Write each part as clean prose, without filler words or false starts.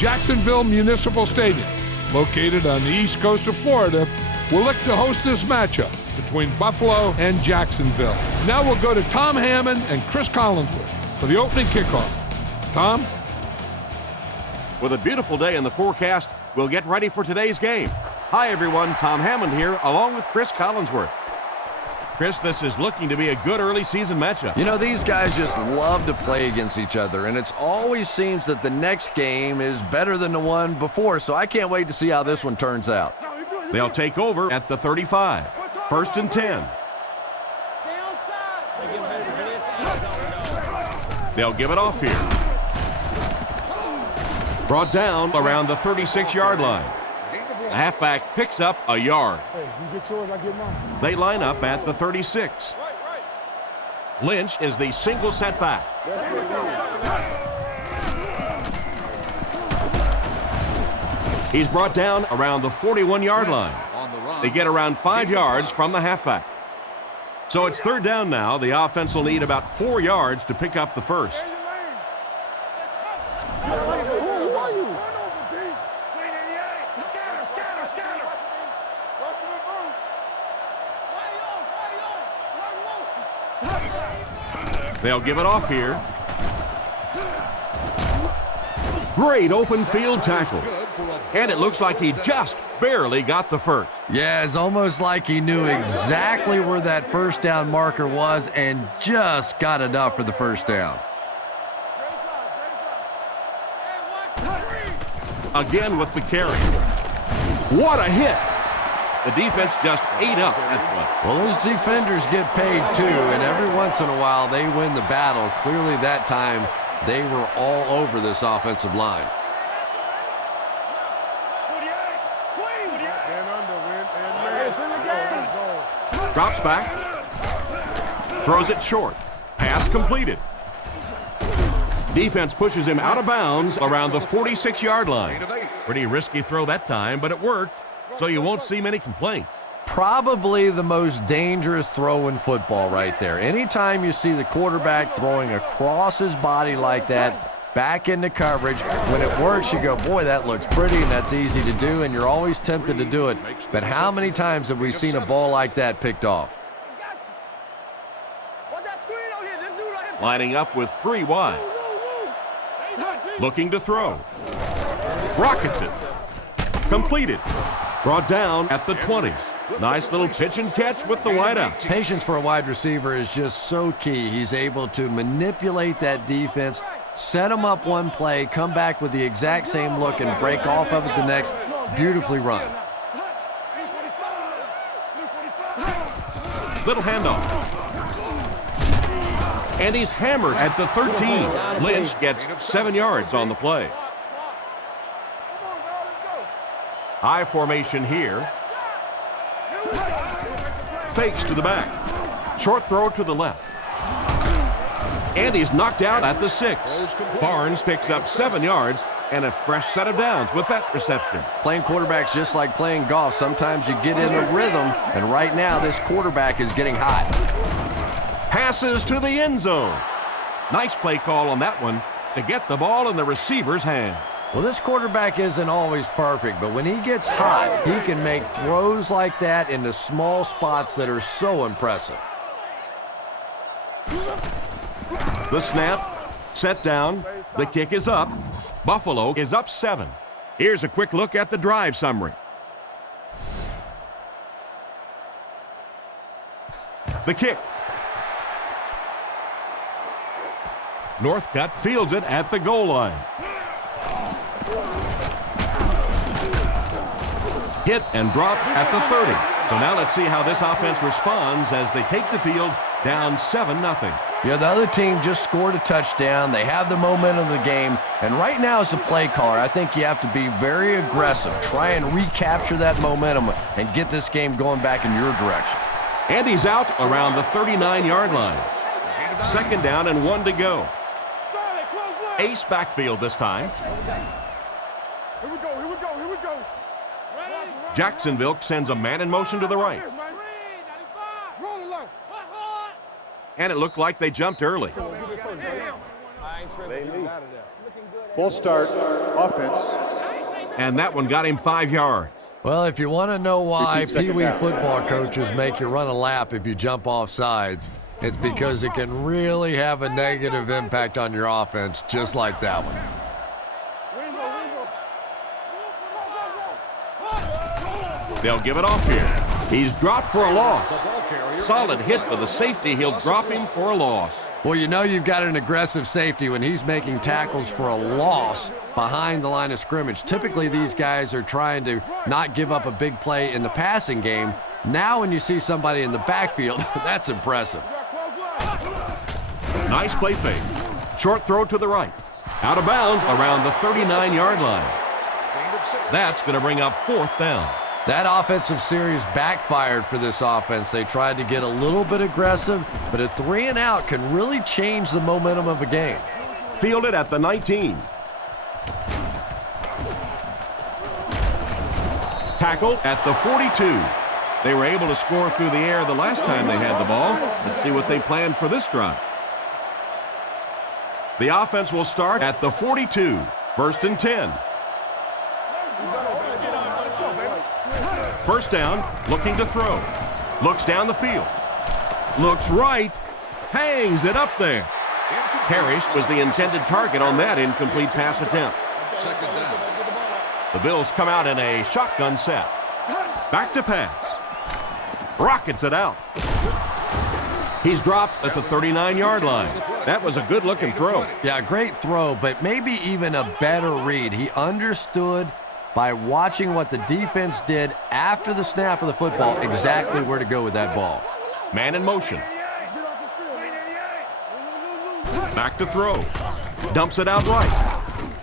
Jacksonville Municipal Stadium, located on the east coast of Florida, will look to host this matchup between Buffalo and Jacksonville. Now we'll go to Tom Hammond and Chris Collinsworth for the opening kickoff. Tom? With a beautiful day in the forecast, we'll get ready for today's game. Hi, everyone. Tom Hammond here, along with Chris Collinsworth. Chris, this is looking to be a good early season matchup. You know, these guys just love to play against each other, and it always seems that the next game is better than the one before, so I can't wait to see how this one turns out. They'll take over at the 35. First and 10. They'll give it off here. Brought down around the 36-yard line. The halfback picks up a yard. They line up at the 36. Lynch is the single setback. He's brought down around the 41-yard line. They get around 5 yards from the halfback. So it's third down now. The offense will need about 4 yards to pick up the first. They'll give it off here. Great open field tackle. And it looks like he just barely got the first. Yeah, it's almost like he knew exactly where that first down marker was and just got enough for the first down. Again with the carry. What a hit. The defense just ate up that one. Well, those defenders get paid too, and every once in a while they win the battle. Clearly that time they were all over this offensive line. Drops back. Throws it short. Pass completed. Defense pushes him out of bounds around the 46-yard line. Pretty risky throw that time, but it worked. So you won't see many complaints. Probably the most dangerous throw in football right there. Anytime you see the quarterback throwing across his body like that, back into coverage, when it works, you go, boy, that looks pretty and that's easy to do, and you're always tempted to do it. But how many times have we seen a ball like that picked off? Lining up with 3 wide. Looking to throw. Rockets it. Completed. Brought down at the 20. Nice little pitch and catch with the wideout. Patience for a wide receiver is just so key. He's able to manipulate that defense, set them up one play, come back with the exact same look, and break off of it the next. Beautifully run. Little handoff. And he's hammered at the 13. Lynch gets 7 yards on the play. High formation here. Fakes to the back. Short throw to the left. And he's knocked out at the 6. Barnes picks up 7 yards and a fresh set of downs with that reception. Playing quarterback's just like playing golf. Sometimes you get in a rhythm, and right now this quarterback is getting hot. Passes to the end zone. Nice play call on that one to get the ball in the receiver's hand. Well, this quarterback isn't always perfect, but when he gets hot, he can make throws like that into small spots that are so impressive. The snap, set down, the kick is up. Buffalo is up 7. Here's a quick look at the drive summary. The kick. Northcutt fields it at the goal line. Hit and drop at the 30. So now let's see how this offense responds as they take the field down 7-0. Yeah, the other team just scored a touchdown. They have the momentum of the game. And right now as a play caller, I think you have to be very aggressive. Try and recapture that momentum and get this game going back in your direction. And he's out around the 39-yard line. 2nd down and 1 to go. Ace backfield this time. Here we go. Jacksonville sends a man in motion to the right. And it looked like they jumped early. Full start, offense. And that one got him 5 yards. Well, if you want to know why Pee Wee football coaches make you run a lap if you jump off sides, it's because it can really have a negative impact on your offense, just like that one. They'll give it off here. He's dropped for a loss. Solid hit with the safety. He'll drop him for a loss. Well, you know you've got an aggressive safety when he's making tackles for a loss behind the line of scrimmage. Typically, these guys are trying to not give up a big play in the passing game. Now when you see somebody in the backfield, that's impressive. Nice play fake. Short throw to the right. Out of bounds around the 39-yard line. That's going to bring up 4th down. That offensive series backfired for this offense. They tried to get a little bit aggressive, but a 3 and out can really change the momentum of a game. Fielded at the 19. Tackled at the 42. They were able to score through the air the last time they had the ball. Let's see what they planned for this drive. The offense will start at the 42. 1st and 10. First down, looking to throw. Looks down the field. Looks right. Hangs it up there. Parrish was the intended target on that incomplete pass attempt. The Bills come out in a shotgun set. Back to pass. Rockets it out. He's dropped at the 39-yard line. That was a good-looking throw. Yeah, great throw, but maybe even a better read. He understood by watching what the defense did after the snap of the football exactly where to go with that ball. Man in motion. Back to throw. Dumps it out right.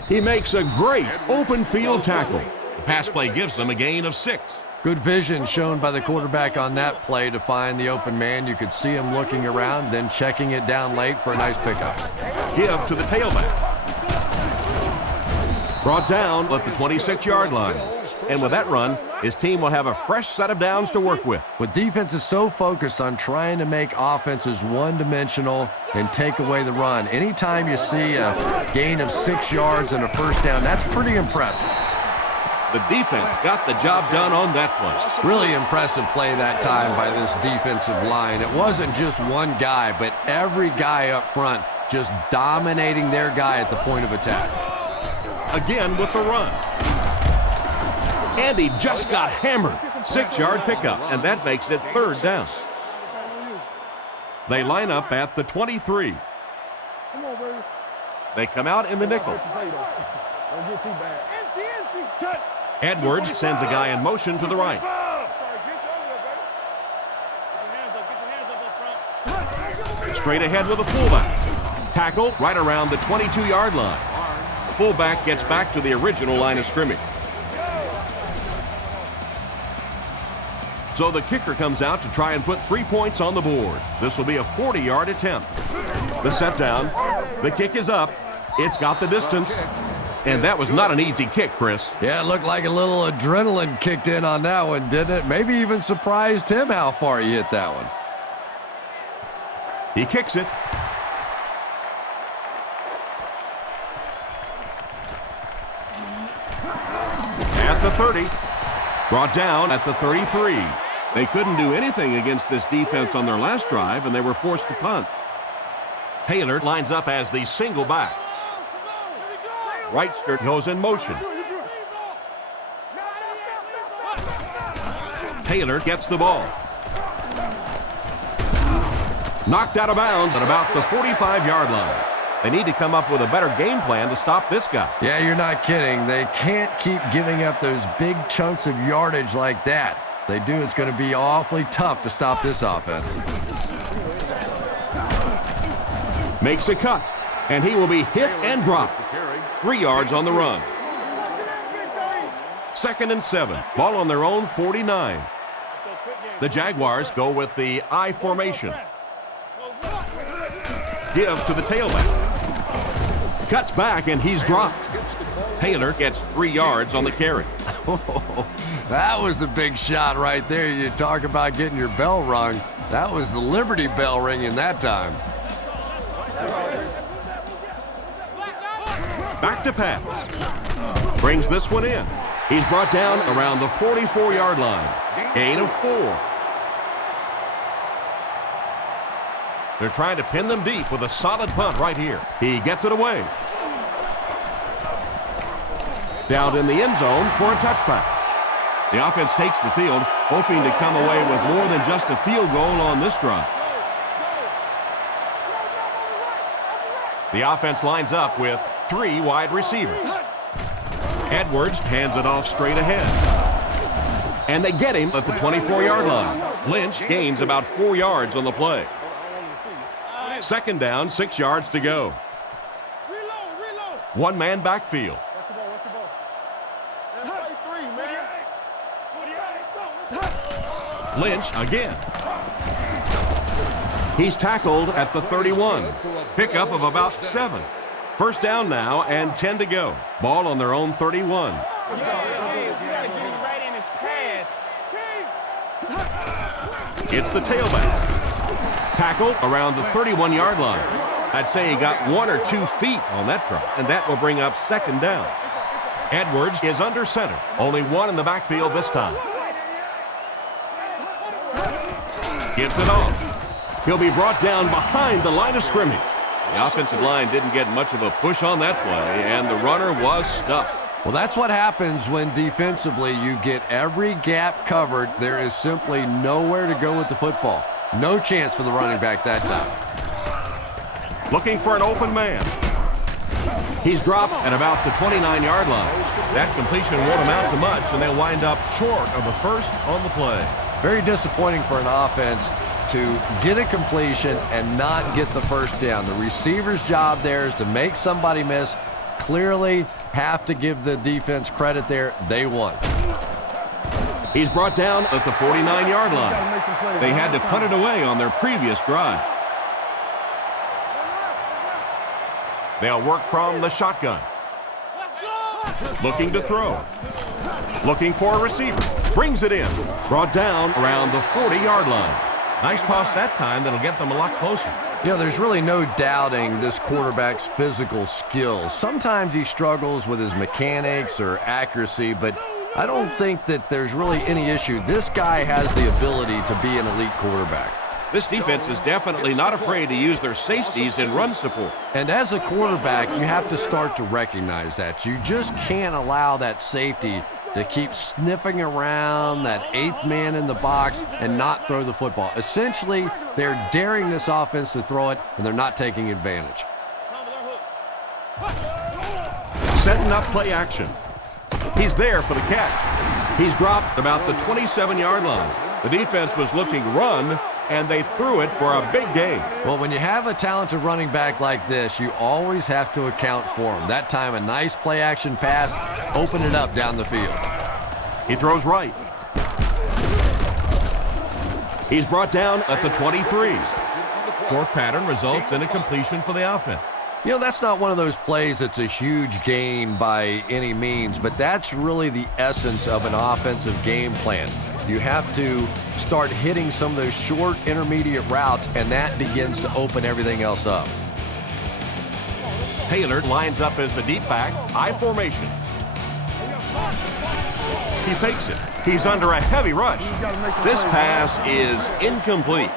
He makes a great open field tackle. The pass play gives them a gain of 6. Good vision shown by the quarterback on that play to find the open man. You could see him looking around, then checking it down late for a nice pickup. Give to the tailback. Brought down at the 26-yard line. And with that run, his team will have a fresh set of downs to work with. With defenses so focused on trying to make offenses one-dimensional and take away the run, anytime you see a gain of 6 yards and a first down, that's pretty impressive. The defense got the job done on that play. Really impressive play that time by this defensive line. It wasn't just one guy, but every guy up front just dominating their guy at the point of attack. Again with the run. And he just got hammered. 6-yard pickup, and that makes it 3rd down. They line up at the 23. They come out in the nickel. Edwards sends a guy in motion to the right. Straight ahead with a fullback. Tackle right around the 22-yard line. The fullback gets back to the original line of scrimmage. So the kicker comes out to try and put 3 points on the board. This will be a 40-yard attempt. The set down. The kick is up. It's got the distance. And that was not an easy kick, Chris. Yeah, it looked like a little adrenaline kicked in on that one, didn't it? Maybe even surprised him how far he hit that one. He kicks it. At the 30. Brought down at the 33. They couldn't do anything against this defense on their last drive, and they were forced to punt. Taylor lines up as the single back. Wrightster goes in motion. Taylor gets the ball. Knocked out of bounds at about the 45-yard line. They need to come up with a better game plan to stop this guy. Yeah, you're not kidding. They can't keep giving up those big chunks of yardage like that. They do, it's going to be awfully tough to stop this offense. Makes a cut, and he will be hit and dropped. 3 yards on the run. 2nd and 7. Ball on their own 49. The Jaguars go with the I formation. Give to the tailback. Cuts back, and he's dropped. Taylor gets 3 yards on the carry. That was a big shot right there. You talk about getting your bell rung. That was the Liberty Bell ringing that time. Back to pass. Brings this one in. He's brought down around the 44-yard line. Gain of 4. They're trying to pin them deep with a solid punt right here. He gets it away. Down in the end zone for a touchback. The offense takes the field, hoping to come away with more than just a field goal on this drive. The offense lines up with 3 wide receivers. Edwards hands it off straight ahead. And they get him at the 24-yard line. Lynch gains about 4 yards on the play. Second down, 6 yards to go. One-man backfield. Lynch again. He's tackled at the 31. Pickup of about 7. First down now and 10 to go. Ball on their own 31. It's the tailback. Tackled around the 31-yard line. I'd say he got 1 or 2 feet on that drop, and that will bring up second down. Edwards is under center. Only 1 in the backfield this time. Gives it off. He'll be brought down behind the line of scrimmage. The offensive line didn't get much of a push on that play, and the runner was stuffed. Well, that's what happens when defensively you get every gap covered. There is simply nowhere to go with the football. No chance for the running back that time. Looking for an open man. He's dropped at about the 29-yard line. That completion won't amount to much, and they'll wind up short of a first on the play. Very disappointing for an offense to get a completion and not get the first down. The receiver's job there is to make somebody miss. Clearly have to give the defense credit there. They won. He's brought down at the 49-yard line. They had to punt it away on their previous drive. They'll work from the shotgun. Looking to throw. Looking for a receiver. Brings it in. Brought down around the 40-yard line. Nice toss that time that'll get them a lot closer. You know, there's really no doubting this quarterback's physical skills. Sometimes he struggles with his mechanics or accuracy, but I don't think that there's really any issue. This guy has the ability to be an elite quarterback. This defense is definitely not afraid to use their safeties in run support. And as a quarterback, you have to start to recognize that. You just can't allow that safety to keep sniffing around that 8th man in the box and not throw the football. Essentially, they're daring this offense to throw it, and they're not taking advantage. Setting up play action. He's there for the catch. He's dropped about the 27-yard line. The defense was looking run, and they threw it for a big gain. Well, when you have a talented running back like this, you always have to account for him. That time, a nice play-action pass, open it up down the field. He throws right. He's brought down at the 23. Short pattern results in a completion for the offense. You know, that's not one of those plays that's a huge gain by any means, but that's really the essence of an offensive game plan. You have to start hitting some of those short intermediate routes, and that begins to open everything else up. Taylor lines up as the deep back, I formation. He fakes it. He's under a heavy rush. This pass is incomplete.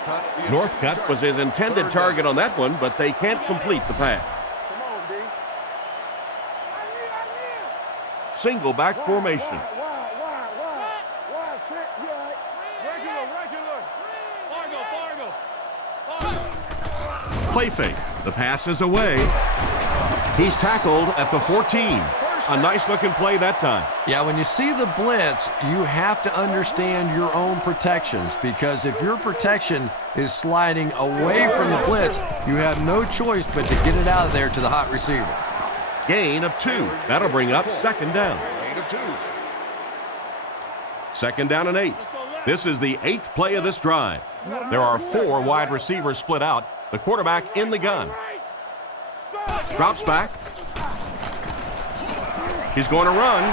Northcutt was his intended target on that one, but they can't complete the pass. Single back formation. Play fake. The pass is away. He's tackled at the 14. A nice looking play that time. Yeah, when you see the blitz, you have to understand your own protections, because if your protection is sliding away from the blitz, you have no choice but to get it out of there to the hot receiver. Gain of 2. That'll bring up second down. Second down and 8. This is the 8th play of this drive. There are 4 wide receivers split out. The quarterback in the gun. Drops back. He's going to run.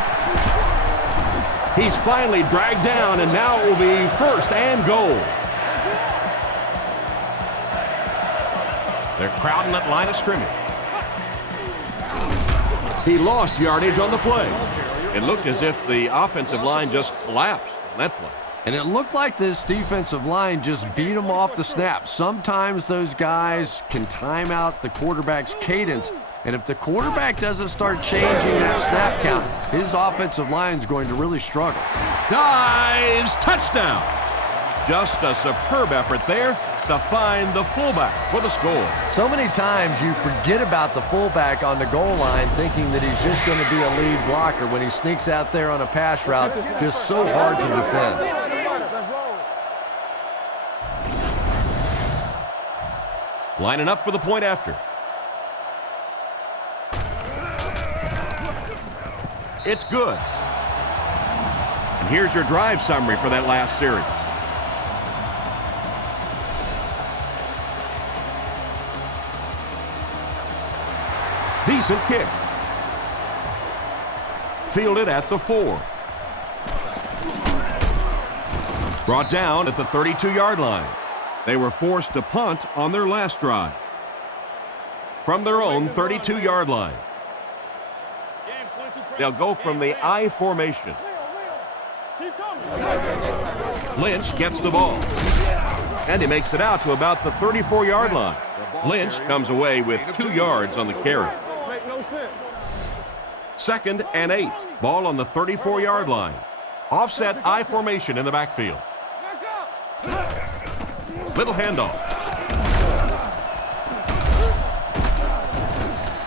He's finally dragged down, and now it will be first and goal. They're crowding that line of scrimmage. He lost yardage on the play. It looked as if the offensive line just collapsed on that play. And it looked like this defensive line just beat him off the snap. Sometimes those guys can time out the quarterback's cadence, and if the quarterback doesn't start changing that snap count, his offensive line is going to really struggle. Dives, touchdown. Just a superb effort there to find the fullback for the score. So many times you forget about the fullback on the goal line thinking that he's just going to be a lead blocker when he sneaks out there on a pass route, just so hard to defend. Lining up for the point after. It's good. And here's your drive summary for that last series. Decent kick. Fielded at the 4. Brought down at the 32-yard line. They were forced to punt on their last drive. From their own 32-yard line. They'll go from the I formation. Lynch gets the ball. And he makes it out to about the 34-yard line. Lynch comes away with 2 yards on the carry. 2nd and 8. Ball on the 34-yard line. Offset I formation in the backfield. Little handoff.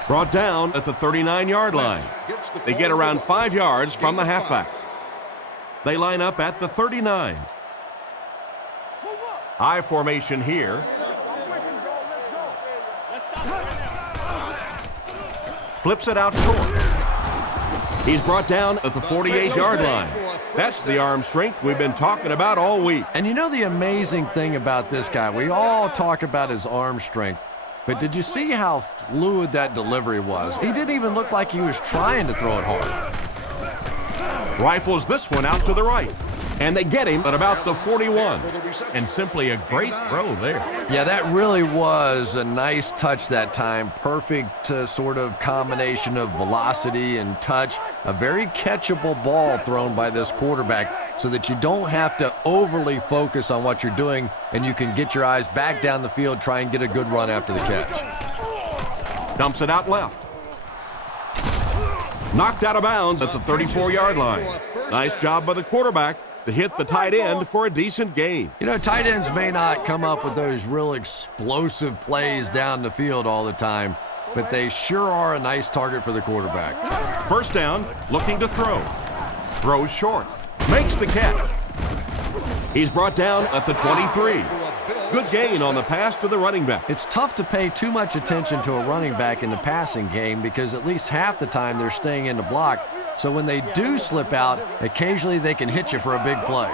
Brought down at the 39-yard line. They get around 5 yards from the halfback. They line up at the 39. I formation here. Flips it out short. He's brought down at the 48-yard line. That's the arm strength we've been talking about all week. And you know the amazing thing about this guy, we all talk about his arm strength, but did you see how fluid that delivery was? He didn't even look like he was trying to throw it hard. Rifles this one out to the right. And they get him at about the 41. And simply a great throw there. Yeah, that really was a nice touch that time. Perfect sort of combination of velocity and touch. A very catchable ball thrown by this quarterback so that you don't have to overly focus on what you're doing and you can get your eyes back down the field, try and get a good run after the catch. Dumps it out left. Knocked out of bounds at the 34-yard line. Nice job by the quarterback to hit the tight end for a decent gain. You know, tight ends may not come up with those real explosive plays down the field all the time, but they sure are a nice target for the quarterback. First down, looking to throw. Throws short. Makes the catch. He's brought down at the 23. Good gain on the pass to the running back. It's tough to pay too much attention to a running back in the passing game because at least half the time they're staying in the block. So when they do slip out, occasionally they can hit you for a big play.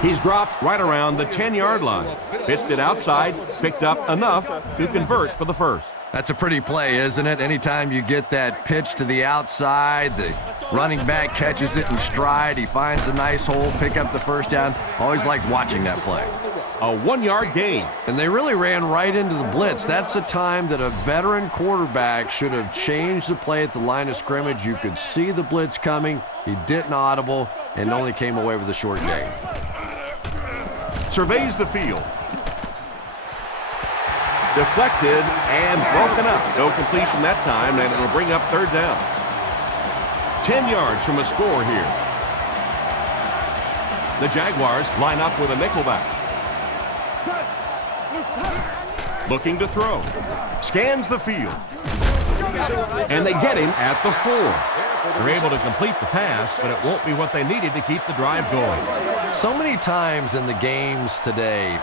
He's dropped right around the 10-yard line. Pitched it outside, picked up enough to convert for the first. That's a pretty play, isn't it? Anytime you get that pitch to the outside, the running back catches it in stride, he finds a nice hole, pick up the first down. Always like watching that play. A 1-yard gain. And they really ran right into the blitz. That's a time that a veteran quarterback should have changed the play at the line of scrimmage. You could see the blitz coming. He didn't audible and only came away with a short gain. Surveys the field. Deflected and broken up. No completion that time, and it'll bring up third down. 10 yards from a score here. The Jaguars line up with a nickelback. Looking to throw. Scans the field. And they get him at the 4. They're able to complete the pass, but it won't be what they needed to keep the drive going. So many times in the games today,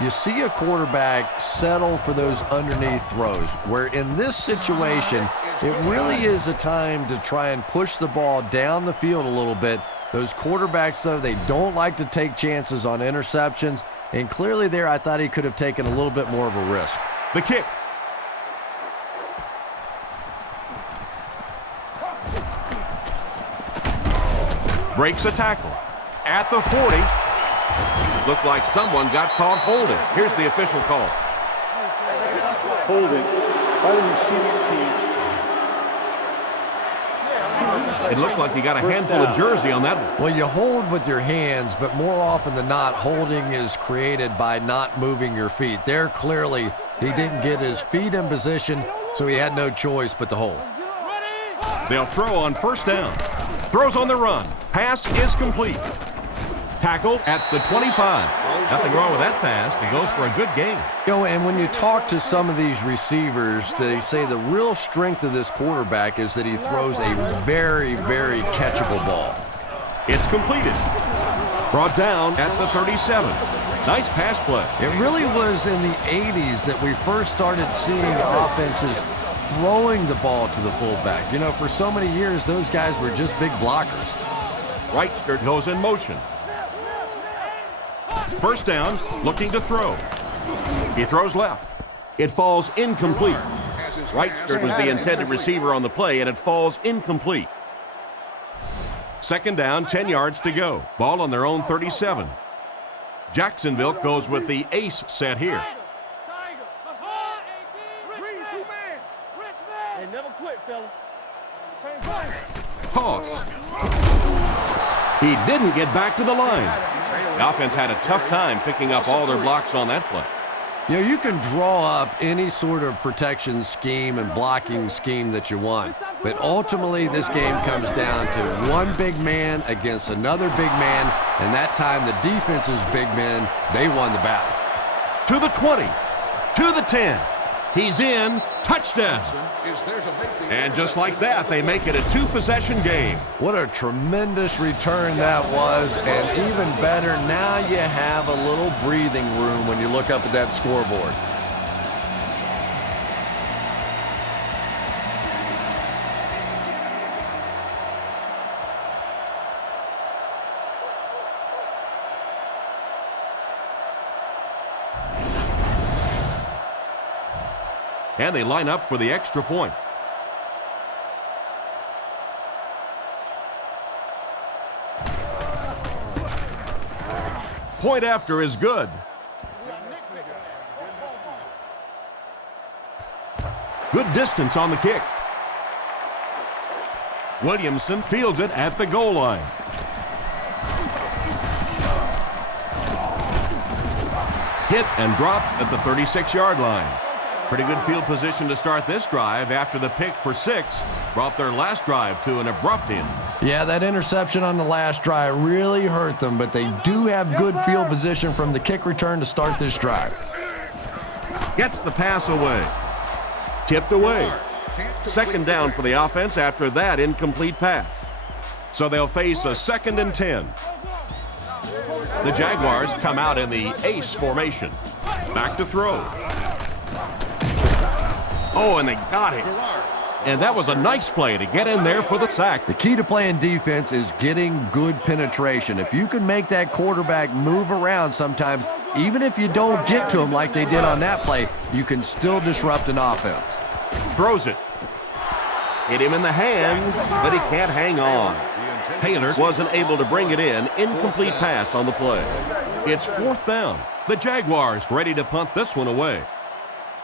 you see a quarterback settle for those underneath throws, where in this situation, it really is a time to try and push the ball down the field a little bit. Those quarterbacks, though, they don't like to take chances on interceptions, and clearly there I thought he could have taken a little bit more of a risk. The kick. Breaks a tackle. At the 40, Looked like someone got caught holding. Here's the official call. Holding by the receiving team. It looked like he got a handful of jersey on that one. Well, you hold with your hands, but more often than not, holding is created by not moving your feet. There, clearly, he didn't get his feet in position, so he had no choice but to hold. They'll throw on first down. Throws on the run. Pass is complete. Tackled at the 25. Nothing wrong with that pass. He goes for a good gain. You know, and when you talk to some of these receivers, they say the real strength of this quarterback is that he throws a very, very catchable ball. It's completed. Brought down at the 37. Nice pass play. It really was in the 80s that we first started seeing offenses throwing the ball to the fullback. You know, for so many years, those guys were just big blockers. Wrightster goes in motion. First down, looking to throw. He throws left. It falls incomplete. Wrightster was the intended receiver on the play, and it falls incomplete. Second down, 10 yards to go. Ball on their own 37. Jacksonville goes with the ace set here. Hey, never quit, fellas. Toss. He didn't get back to the line. The offense had a tough time picking up all their blocks on that play. You know, you can draw up any sort of protection scheme and blocking scheme that you want, but ultimately this game comes down to one big man against another big man, and that time the defense's big men, they won the battle. To the 20, to the 10. He's in, touchdown. And just like that, they make it a two-possession game. What a tremendous return that was, and even better, now you have a little breathing room when you look up at that scoreboard. And they line up for the extra point. Point after is good. Good distance on the kick. Williamson fields it at the goal line. Hit and dropped at the 36-yard line. Pretty good field position to start this drive after the pick for 6 brought their last drive to an abrupt end. Yeah, that interception on the last drive really hurt them, but they do have good field position from the kick return to start this drive. Gets the pass away. Tipped away. Second down for the offense after that incomplete pass. So they'll face a 2nd and 10. The Jaguars come out in the ace formation. Back to throw. Oh, and they got it. And that was a nice play to get in there for the sack. The key to playing defense is getting good penetration. If you can make that quarterback move around sometimes, even if you don't get to him like they did on that play, you can still disrupt an offense. Throws it. Hit him in the hands, but he can't hang on. Taylor wasn't able to bring it in. Incomplete pass on the play. It's 4th down. The Jaguars ready to punt this one away.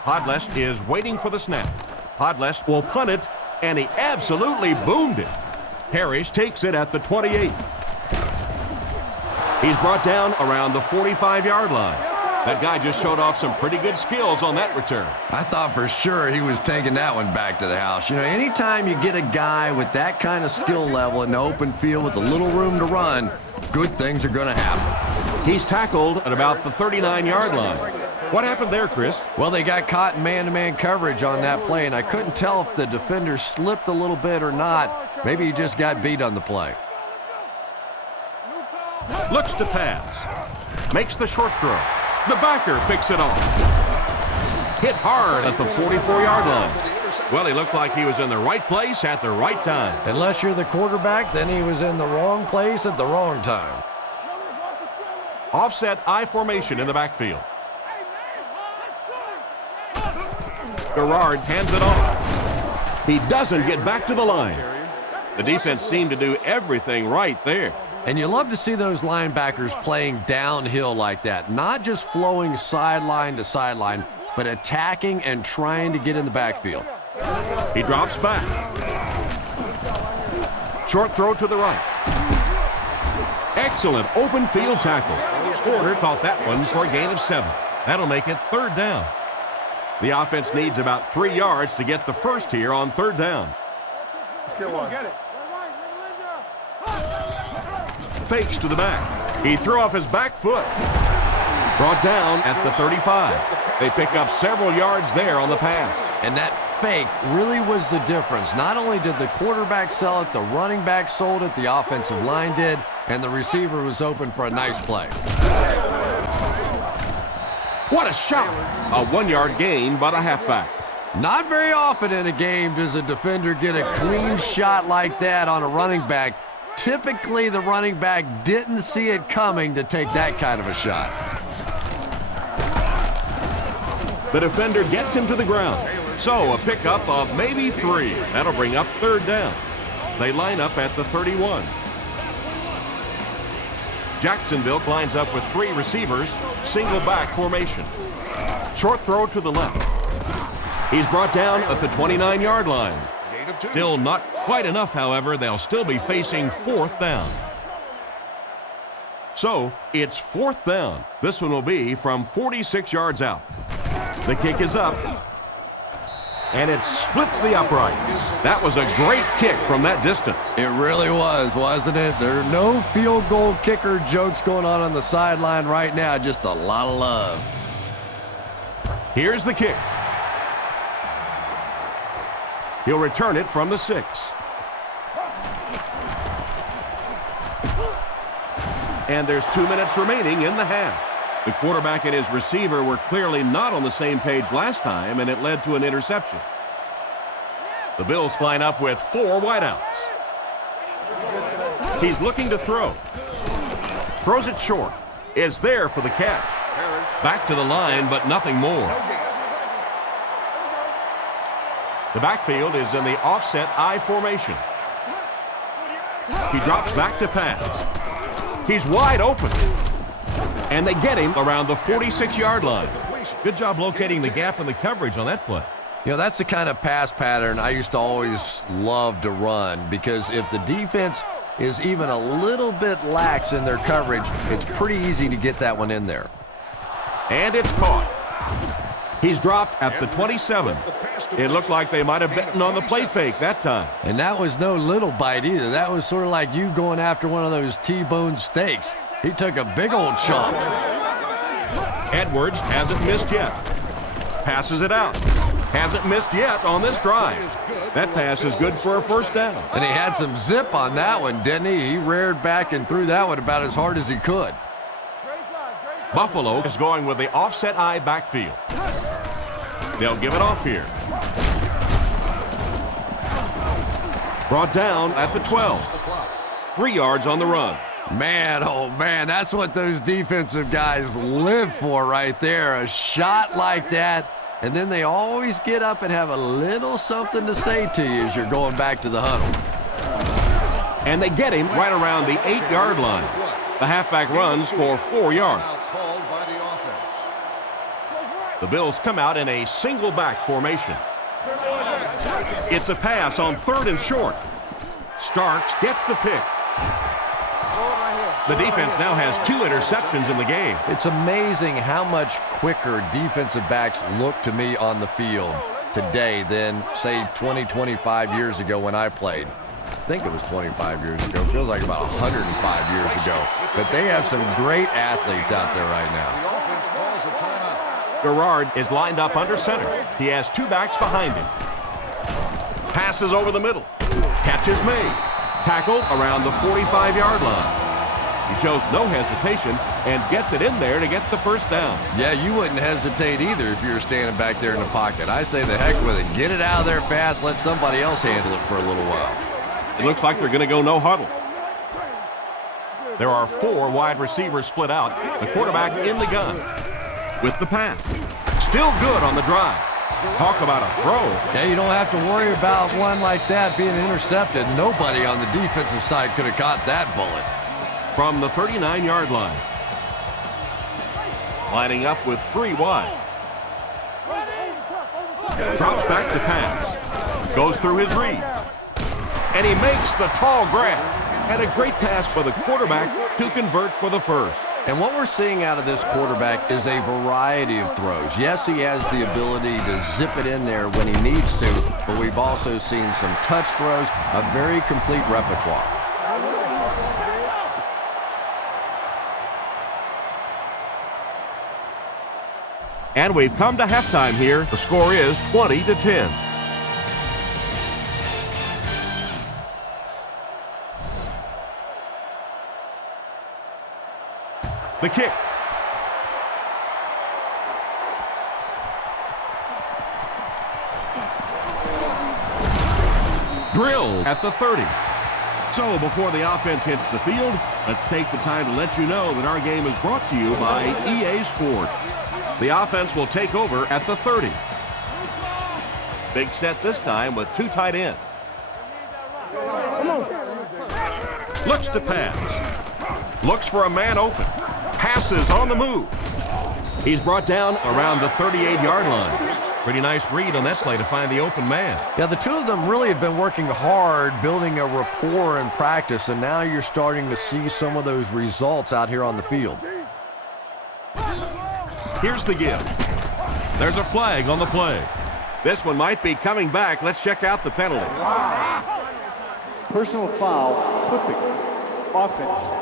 Podlest is waiting for the snap. Podlest will punt it, and he absolutely boomed it. Parrish takes it at the 28. He's brought down around the 45-yard line. That guy just showed off some pretty good skills on that return. I thought for sure he was taking that one back to the house. You know, anytime you get a guy with that kind of skill level in the open field with a little room to run, good things are going to happen. He's tackled at about the 39-yard line. What happened there, Chris? Well, they got caught in man-to-man coverage on that play, and I couldn't tell if the defender slipped a little bit or not. Maybe he just got beat on the play. Looks to pass. Makes the short throw. The backer picks it off. Hit hard at the 44-yard line. Well, he looked like he was in the right place at the right time. Unless you're the quarterback, then he was in the wrong place at the wrong time. Offset I formation in the backfield. Garrard hands it off. He doesn't get back to the line. The defense seemed to do everything right there. And you love to see those linebackers playing downhill like that, not just flowing sideline to sideline, but attacking and trying to get in the backfield. He drops back. Short throw to the right. Excellent open field tackle. Porter caught that one for a gain of 7. That'll make it 3rd down. The offense needs about 3 yards to get the first here on 3rd down. Get it. Fakes to the back. He threw off his back foot. Brought down at the 35. They pick up several yards there on the pass. And that fake really was the difference. Not only did the quarterback sell it, the running back sold it, the offensive line did, and the receiver was open for a nice play. What a shot! A 1-yard gain by the halfback. Not very often in a game does a defender get a clean shot like that on a running back. Typically, the running back didn't see it coming to take that kind of a shot. The defender gets him to the ground. So a pickup of maybe 3. That'll bring up 3rd down. They line up at the 31. Jacksonville lines up with 3 receivers, single back formation. Short throw to the left. He's brought down at the 29-yard line. Still not quite enough, however. They'll still be facing 4th down. So it's 4th down. This one will be from 46 yards out. The kick is up. And it splits the uprights. That was a great kick from that distance. It really was, wasn't it? There are no field goal kicker jokes going on the sideline right now. Just a lot of love. Here's the kick. He'll return it from the 6. And there's 2 minutes remaining in the half. The quarterback and his receiver were clearly not on the same page last time, and it led to an interception. The Bills line up with 4 wideouts. He's looking to throw. Throws it short. Is there for the catch. Back to the line, but nothing more. The backfield is in the offset I formation. He drops back to pass. He's wide open. And they get him around the 46-yard line. Good job locating the gap in the coverage on that play. You know, that's the kind of pass pattern I used to always love to run, because if the defense is even a little bit lax in their coverage, it's pretty easy to get that one in there. And it's caught. He's dropped at the 27. It looked like they might have bitten on the play fake that time. And that was no little bite either. That was sort of like you going after one of those T-bone steaks. He took a big old chunk. Edwards hasn't missed yet. Passes it out. Hasn't missed yet on this drive. That pass is good for a 1st down. And he had some zip on that one, didn't he? He reared back and threw that one about as hard as he could. Buffalo is going with the offset I backfield. They'll give it off here. Brought down at the 12. 3 yards on the run. Man, oh man, that's what those defensive guys live for right there. A shot like that, and then they always get up and have a little something to say to you as you're going back to the huddle. And they get him right around the 8-yard line. The halfback runs for 4 yards. The Bills come out in a single back formation. It's a pass on 3rd and short. Starks gets the pick. The defense now has 2 interceptions in the game. It's amazing how much quicker defensive backs look to me on the field today than, say, 25 years ago when I played. I think it was 25 years ago. It feels like about 105 years ago. But they have some great athletes out there right now. Garrard is lined up under center. He has 2 backs behind him. Passes over the middle. Catch is made. Tackled around the 45-yard line. He shows no hesitation and gets it in there to get the 1st down. Yeah, you wouldn't hesitate either if you were standing back there in the pocket. I say the heck with it. Get it out of there fast. Let somebody else handle it for a little while. It looks like they're going to go no huddle. There are 4 wide receivers split out. The quarterback in the gun with the pass. Still good on the drive. Talk about a throw. Yeah, you don't have to worry about one like that being intercepted. Nobody on the defensive side could have caught that bullet. from the 39-yard line. Lining up with 3 wide. Drops back to pass. Goes through his read. And he makes the tall grab. And a great pass by the quarterback to convert for the first. And what we're seeing out of this quarterback is a variety of throws. Yes, he has the ability to zip it in there when he needs to, but we've also seen some touch throws, a very complete repertoire. And we've come to halftime here. The score is 20-10. The kick. Drilled at the 30. So before the offense hits the field, let's take the time to let you know that our game is brought to you by EA Sports. The offense will take over at the 30. Big set this time with 2 tight ends. Looks to pass. Looks for a man open. Passes on the move. He's brought down around the 38-yard line. Pretty nice read on that play to find the open man. Yeah, the two of them really have been working hard, building a rapport in practice, and now you're starting to see some of those results out here on the field. Here's the give. There's a flag on the play. This one might be coming back. Let's check out the penalty. Personal foul, clipping, offense.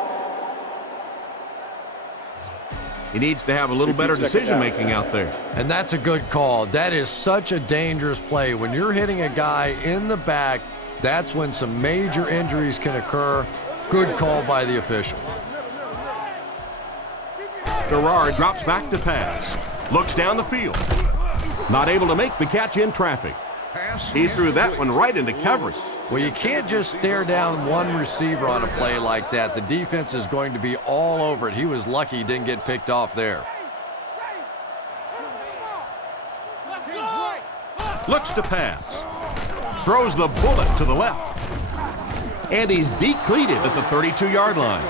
He needs to have a little better decision-making out there. And that's a good call. That is such a dangerous play. When you're hitting a guy in the back, that's when some major injuries can occur. Good call by the officials. Gerard drops back to pass. Looks down the field. Not able to make the catch in traffic. He threw that one right into coverage. Well, you can't just stare down one receiver on a play like that. The defense is going to be all over it. He was lucky he didn't get picked off there. Looks to pass. Throws the bullet to the left. And he's decleated at the 32-yard line.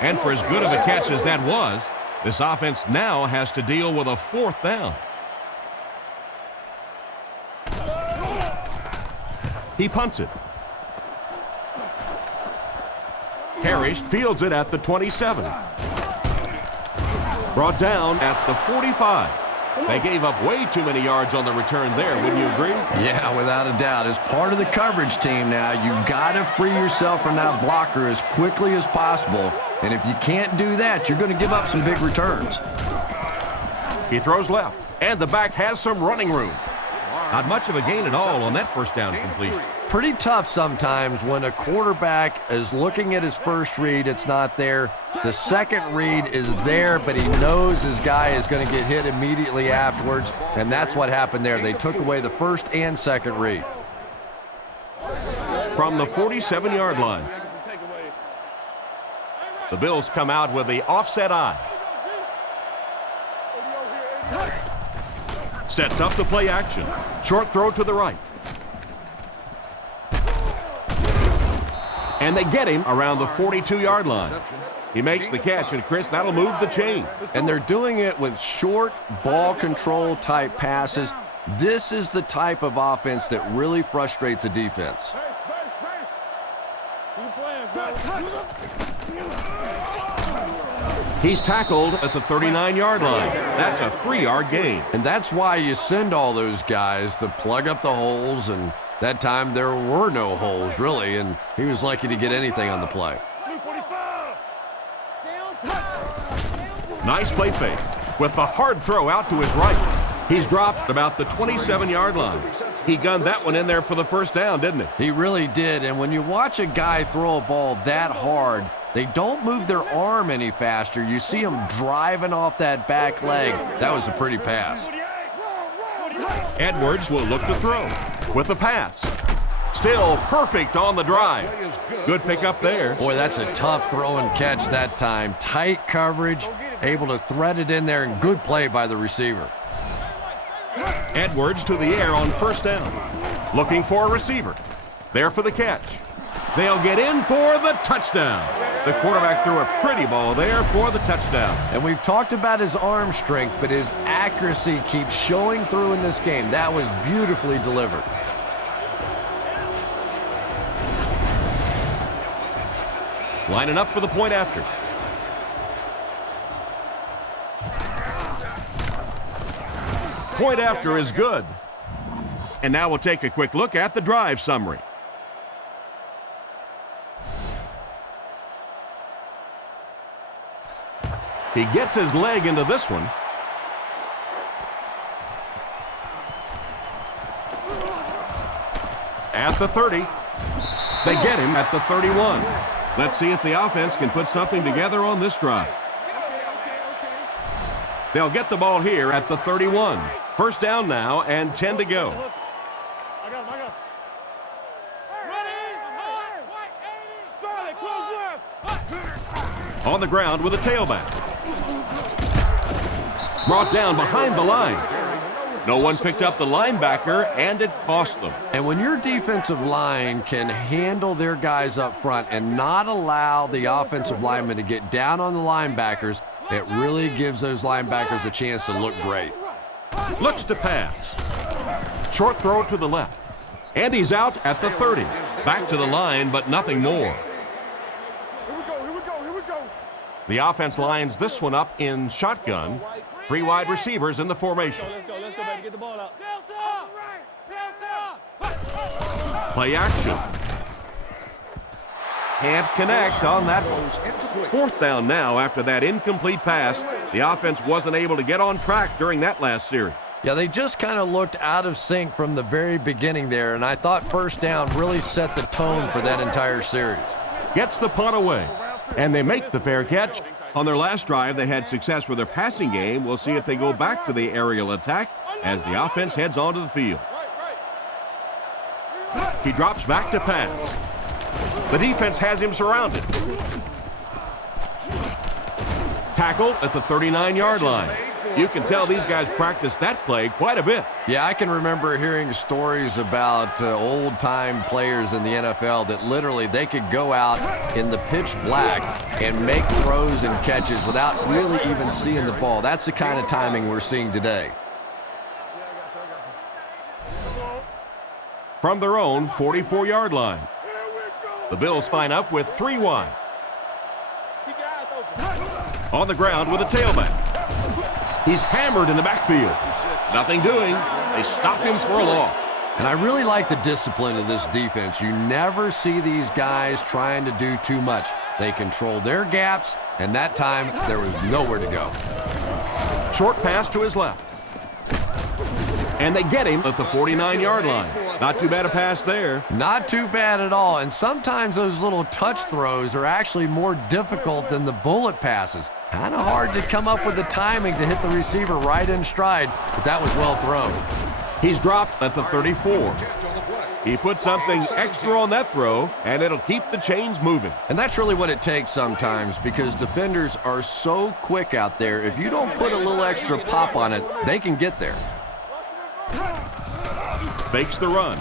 And for as good of a catch as that was, this offense now has to deal with a 4th down. He punts it. Harris fields it at the 27. Brought down at the 45. They gave up way too many yards on the return there, wouldn't you agree? Yeah, without a doubt. As part of the coverage team now, you've got to free yourself from that blocker as quickly as possible. And if you can't do that, you're going to give up some big returns. He throws left, and the back has some running room. Not much of a gain at all on that first down completion. Pretty tough sometimes when a quarterback is looking at his first read, it's not there. The second read is there, but he knows his guy is going to get hit immediately afterwards, and that's what happened there. They took away the first and second read. From the 47-yard line, the Bills come out with the offset eye. Sets up the play action. Short throw to the right. And they get him around the 42-yard line. He makes the catch, and Chris, that'll move the chain. And they're doing it with short ball control type passes. This is the type of offense that really frustrates a defense. He's tackled at the 39-yard line. That's a 3-yard gain. And that's why you send all those guys to plug up the holes, and that time there were no holes, really, and he was lucky to get anything on the play. Nice play fake with the hard throw out to his right. He's dropped about the 27-yard line. He gunned that one in there for the first down, didn't he? He really did, and when you watch a guy throw a ball that hard, they don't move their arm any faster. You see him driving off that back leg. That was a pretty pass. Edwards will look to throw with the pass. Still perfect on the drive. Good pickup there. Boy, that's a tough throw and catch that time. Tight coverage, able to thread it in there, and good play by the receiver. Edwards to the air on first down. Looking for a receiver. There for the catch. They'll get in for the touchdown. The quarterback threw a pretty ball there for the touchdown. And we've talked about his arm strength, but his accuracy keeps showing through in this game. That was beautifully delivered. Lining up for the point after. Point after is good. And now we'll take a quick look at the drive summary. He gets his leg into this one. At the 30. They get him at the 31. Let's see if the offense can put something together on this drive. They'll get the ball here at the 31. First down now and 10 to go. On the ground with a tailback. Brought down behind the line. No one picked up the linebacker, and it cost them. And when your defensive line can handle their guys up front and not allow the offensive linemen to get down on the linebackers, it really gives those linebackers a chance to look great. Looks to pass. Short throw to the left. And he's out at the 30. Back to the line, but nothing more. The offense lines this one up in shotgun. 3 wide receivers in the formation. Let's go, baby. Get the ball out. Play action. Can't connect on that one. Fourth down now after that incomplete pass. The offense wasn't able to get on track during that last series. Yeah, they just kind of looked out of sync from the very beginning there, and I thought first down really set the tone for that entire series. Gets the punt away, and they make the fair catch. On their last drive, they had success with their passing game. We'll see if they go back to the aerial attack as the offense heads onto the field. He drops back to pass. The defense has him surrounded. Tackled at the 39-yard line. You can tell these guys practice that play quite a bit. Yeah, I can remember hearing stories about old-time players in the NFL that literally they could go out in the pitch black and make throws and catches without really even seeing the ball. That's the kind of timing we're seeing today. From their own 44-yard line. The Bills line up with 3 wide. On the ground with a tailback. He's hammered in the backfield. Nothing doing. They stop him for a loss. And I really like the discipline of this defense. You never see these guys trying to do too much. They control their gaps, and that time there was nowhere to go. Short pass to his left. And they get him at the 49-yard line. Not too bad a pass there. Not too bad at all. And sometimes those little touch throws are actually more difficult than the bullet passes. Kind of hard to come up with the timing to hit the receiver right in stride, but that was well thrown. He's dropped at the 34. He put something extra on that throw, and it'll keep the chains moving. And that's really what it takes sometimes, because defenders are so quick out there. If you don't put a little extra pop on it, they can get there. Fakes the run.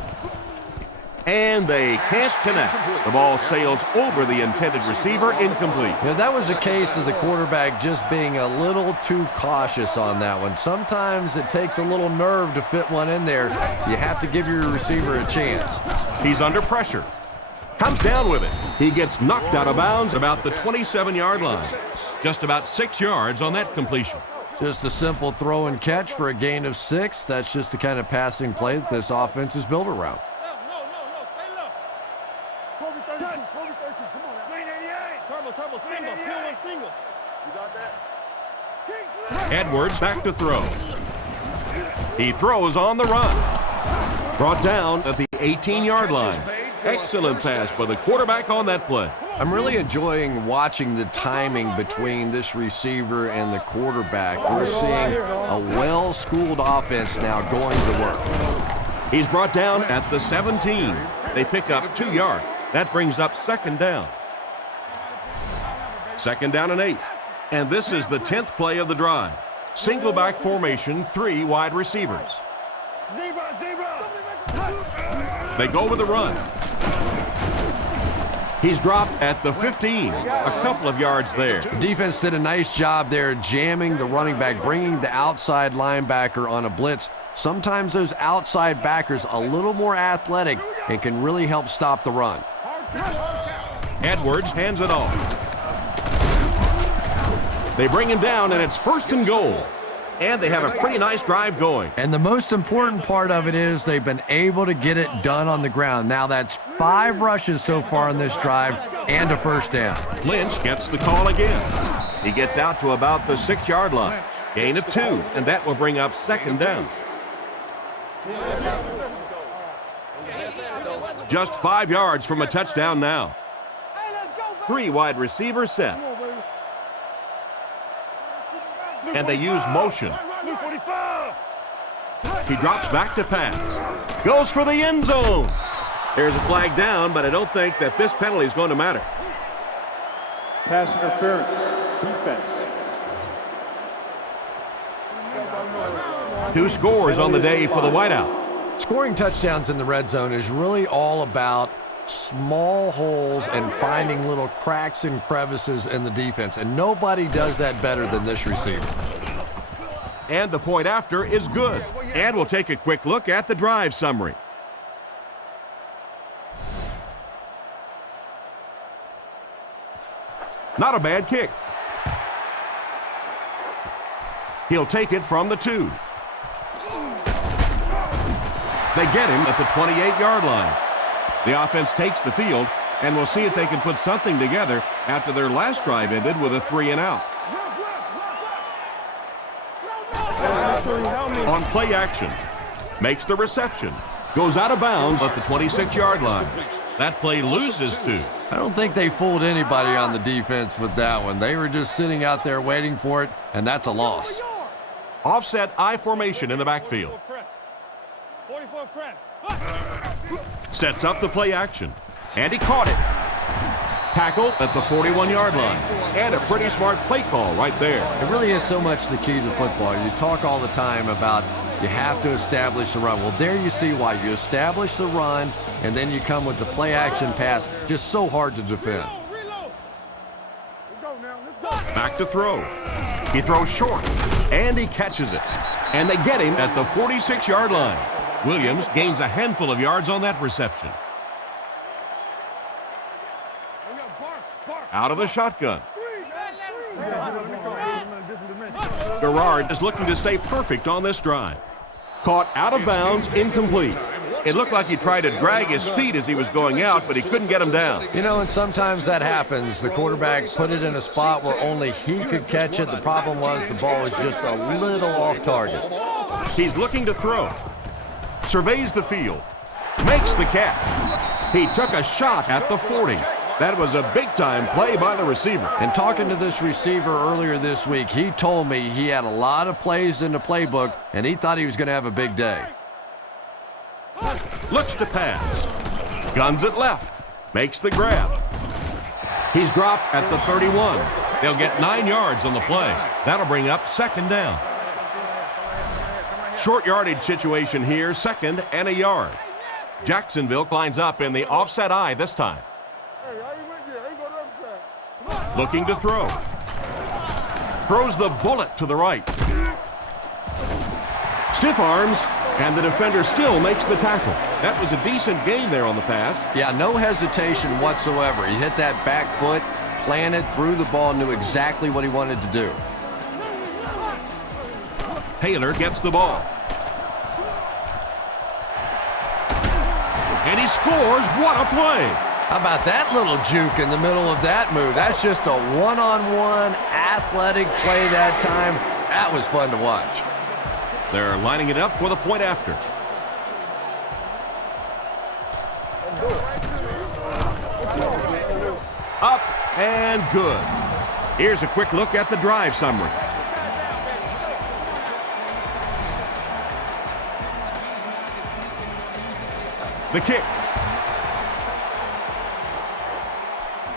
And they can't connect. The ball sails over the intended receiver, incomplete. Yeah, that was a case of the quarterback just being a little too cautious on that one. Sometimes it takes a little nerve to fit one in there. You have to give your receiver a chance. He's under pressure. Comes down with it. He gets knocked out of bounds about the 27-yard line. Just about 6 yards on that completion. Just a simple throw and catch for a gain of 6. That's just the kind of passing play that this offense is built around. Edwards back to throw. He throws on the run. Brought down at the 18-yard line. Excellent pass by the quarterback on that play. I'm really enjoying watching the timing between this receiver and the quarterback. We're seeing a well-schooled offense now going to work. He's brought down at the 17. They pick up 2 yards. That brings up second down. Second down and 8. And this is the 10th play of the drive. Single back formation, 3 wide receivers. They go with the run. He's dropped at the 15, a couple of yards there. The defense did a nice job there jamming the running back, bringing the outside linebacker on a blitz. Sometimes those outside backers a little more athletic and can really help stop the run. Edwards hands it off. They bring him down, and it's 1st and goal. And they have a pretty nice drive going. And the most important part of it is they've been able to get it done on the ground. Now that's 5 rushes so far in this drive and a first down. Lynch gets the call again. He gets out to about the 6-yard line. Gain of 2, and that will bring up 2nd down. Just 5 yards from a touchdown now. 3 wide receivers set. And they use motion. He drops back to pass. Goes for the end zone. There's a flag down, but I don't think that this penalty is going to matter. Pass interference. Defense. 2 scores on the day for the whiteout. Scoring touchdowns in the red zone is really all about small holes and finding little cracks and crevices in the defense, and nobody does that better than this receiver. And the point after is good. And we'll take a quick look at the drive summary. Not a bad kick. He'll take it from the 2. They get him at the 28-yard line. The offense takes the field, and we'll see if they can put something together after their last drive ended with a 3-and-out. On play action, makes the reception, goes out of bounds at the 26-yard line. That play loses 2. I don't think they fooled anybody on the defense with that one. They were just sitting out there waiting for it, and that's a loss. Offset I formation in the backfield. Sets up the play action, and he caught it. Tackle at the 41-yard line, and a pretty smart play call right there. It really is so much the key to football. You talk all the time about you have to establish the run. Well, there you see why. You establish the run, and then you come with the play action pass. Just so hard to defend. Back to throw. He throws short, and he catches it. And they get him at the 46-yard line. Williams gains a handful of yards on that reception. Out of the shotgun. Garrard is looking to stay perfect on this drive. Caught out of bounds, incomplete. It looked like he tried to drag his feet as he was going out, but he couldn't get him down. You know, and sometimes that happens. The quarterback put it in a spot where only he could catch it. The problem was the ball was just a little off target. He's looking to throw. Surveys the field. Makes the catch. He took a shot at the 40. That was a big-time play by the receiver. And talking to this receiver earlier this week, he told me he had a lot of plays in the playbook, and he thought he was going to have a big day. Looks to pass. Guns it left. Makes the grab. He's dropped at the 31. They'll get 9 yards on the play. That'll bring up 2nd down. Short yardage situation here, 2nd and a yard. Jacksonville lines up in the offset I this time. Looking to throw. Throws the bullet to the right. Stiff arms, and the defender still makes the tackle. That was a decent gain there on the pass. Yeah, no hesitation whatsoever. He hit that back foot, planted, threw the ball, knew exactly what he wanted to do. Taylor gets the ball. And he scores. What a play. How about that little juke in the middle of that move? That's just a one-on-one athletic play that time. That was fun to watch. They're lining it up for the point after. Up and good. Here's a quick look at the drive summary. The kick.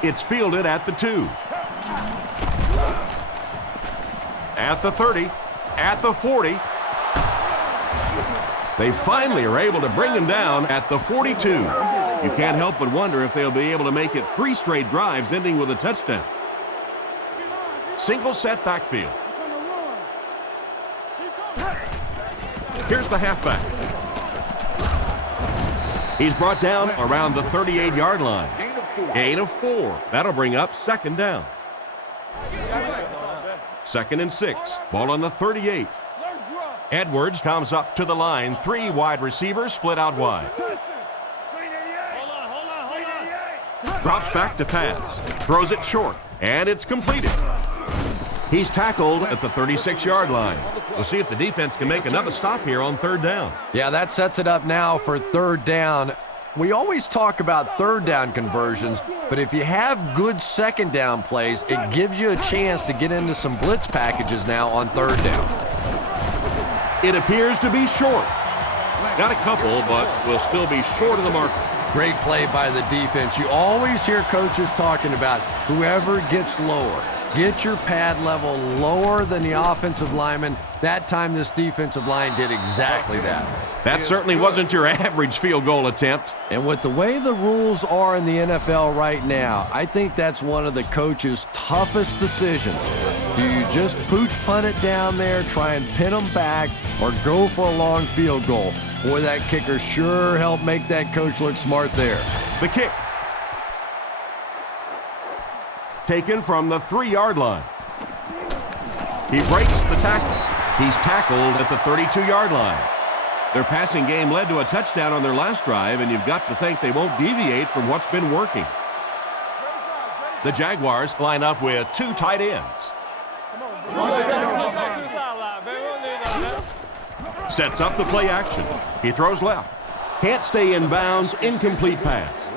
It's fielded at the 2. At the 30. At the 40. They finally are able to bring him down at the 42. You can't help but wonder if they'll be able to make it 3 straight drives ending with a touchdown. Single set backfield. Here's the halfback. He's brought down around the 38-yard line. Gain of 4. That'll bring up 2nd down. 2nd and 6. Ball on the 38. Edwards comes up to the line. 3 wide receivers split out wide. Drops back to pass. Throws it short. And it's completed. He's tackled at the 36-yard line. We'll see if the defense can make another stop here on 3rd down. Yeah, that sets it up now for 3rd down. We always talk about 3rd down conversions, but if you have good 2nd down plays, it gives you a chance to get into some blitz packages now on 3rd down. It appears to be short. Got a couple, but will still be short of the mark. Great play by the defense. You always hear coaches talking about whoever gets lower. Get your pad level lower than the offensive lineman. That time this defensive line did exactly that. That certainly wasn't your average field goal attempt. And with the way the rules are in the NFL right now, I think that's one of the coach's toughest decisions. Do you just pooch punt it down there, try and pin them back, or go for a long field goal? Boy, that kicker sure helped make that coach look smart there. The kick. Taken from the 3-yard line. He breaks the tackle. He's tackled at the 32-yard line. Their passing game led to a touchdown on their last drive, and you've got to think they won't deviate from what's been working. The Jaguars line up with 2 tight ends. Sets up the play action. He throws left. Can't stay in bounds, incomplete pass.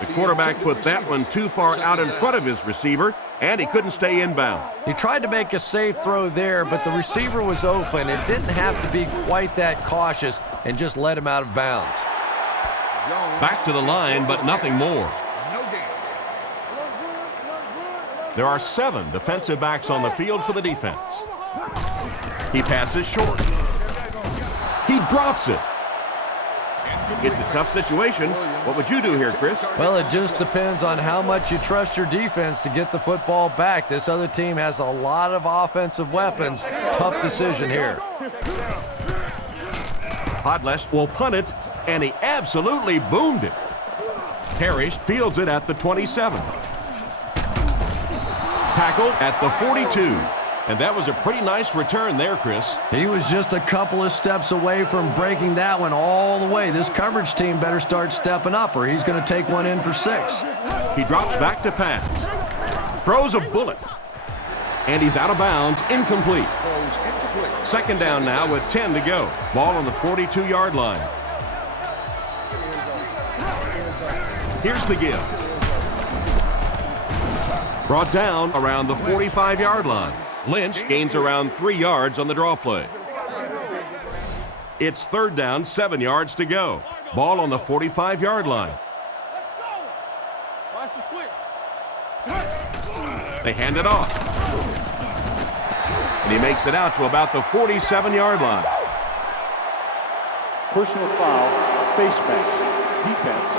The quarterback put that one too far out in front of his receiver, and he couldn't stay in bounds. He tried to make a safe throw there, but the receiver was open. It didn't have to be quite that cautious and just let him out of bounds. Back to the line, but nothing more. There are 7 defensive backs on the field for the defense. He passes short. He drops it. It's a tough situation. What would you do here, Chris? Well, it just depends on how much you trust your defense to get the football back. This other team has a lot of offensive weapons. Tough decision here. Podles will punt it, and he absolutely boomed it. Parrish fields it at the 27. Tackled at the 42. And that was a pretty nice return there, Chris. He was just a couple of steps away from breaking that one all the way. This coverage team better start stepping up or he's going to take one in for 6. He drops back to pass. Throws a bullet. And he's out of bounds, incomplete. 2nd down now with 10 to go. Ball on the 42-yard line. Here's the give. Brought down around the 45-yard line. Lynch gains around 3 yards on the draw play. It's 3rd down, 7 yards to go. Ball on the 45-yard line. They hand it off. And he makes it out to about the 47-yard line. Personal foul, face mask, defense.